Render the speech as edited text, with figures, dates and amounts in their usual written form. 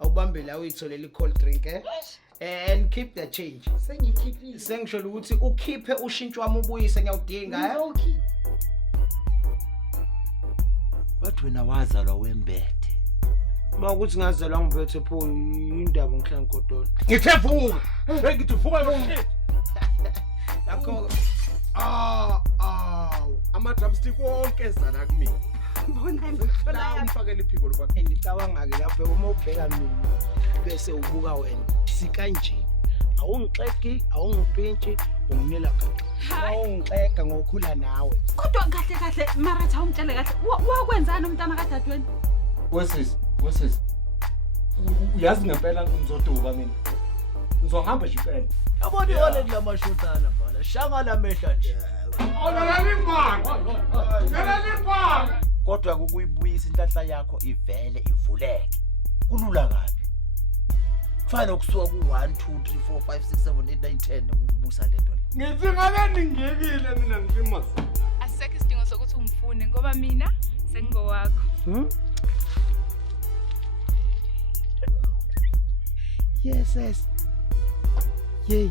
Awubambe la uyitholela i-cold drink and keep the change. Sengikhiphile. Sengisho ukuthi ukhiphe ushintsho wami ubuyise ngiyawudinga Okay. Bathi wena wazalwa wembethe. Uma ukuthi ngazalwa ngiphethe pho indaba ngihlanga ngodolo. Ngithe vuka. Hey ngithi vuka shit. Lakho Ama-drumstick wonke ezana kumina. Bona ngikuthola La yaphi? umfakele iphiko loba. ngicabanga-ke lapho uma ubheka mina bese ubuka wena sikanje. Awungixeki, awungipintshi, unginela gaxa. Uma ungixeka ngokhula nawe. Kodwa kahle Maratha umtshele kahle wakwenzani umntana kadadweni? Wesisi. Uyazi ngempela ngizoduba mina. Ngizohamba nje impela. Yabona ihole lamashothana bhala. Shangala mehla nje. Kodwa ukuyibuyisa inhlahla yakho ivele ivuleke. Kulula kabi. Kufana ukusuka ku1 2 3 4 5 6 7 8 9 10 ukubusa lento le. Ngithi ngabe ningekile mina ngimazi. Asekho isidingo sokuthi ungifune ngoba mina sengingowakho. Yes. Yey.